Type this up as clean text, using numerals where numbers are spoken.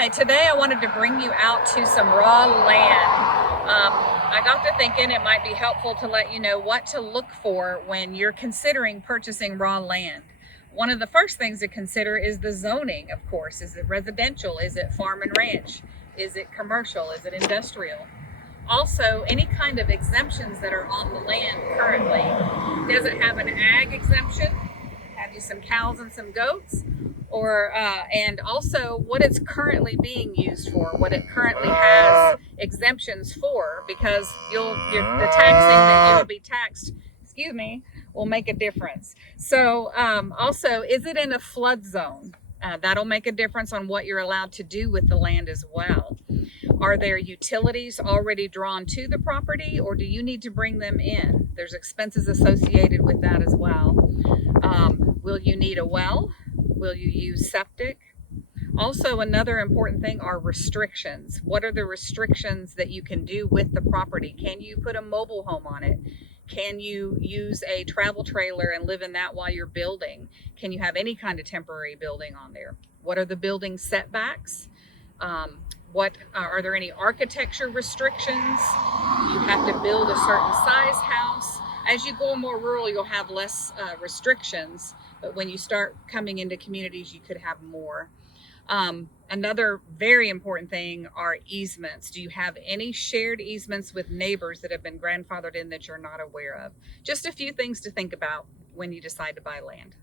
Hi, today I wanted to bring you out to some raw land. I got to thinking it might be helpful to let you know what to look for when you're considering purchasing raw land. One of the first things to consider is the zoning, of course. Is it residential? Is it farm and ranch? Is it commercial? Is it industrial? Also, any kind of exemptions that are on the land currently. Does it have an ag exemption? Have you some cows and some goats? Or and also what it's currently being used for, what it currently has exemptions for, because the taxing that you'll be taxed, excuse me, will make a difference. So also, is it in a flood zone? That'll make a difference on what you're allowed to do with the land as well. Are there utilities already drawn to the property, or do you need to bring them in? There's expenses associated with that as well. Will you need a well? Will you use septic? Also, another important thing are restrictions. What are the restrictions that you can do with the property? Can you put a mobile home on it? Can you use a travel trailer and live in that while you're building? Can you have any kind of temporary building on there? What are the building setbacks? Are there any architecture restrictions? You have to build a certain size house. As you go more rural, you'll have less restrictions, but when you start coming into communities, you could have more. Another very important thing are easements. Do you have any shared easements with neighbors that have been grandfathered in that you're not aware of? Just a few things to think about when you decide to buy land.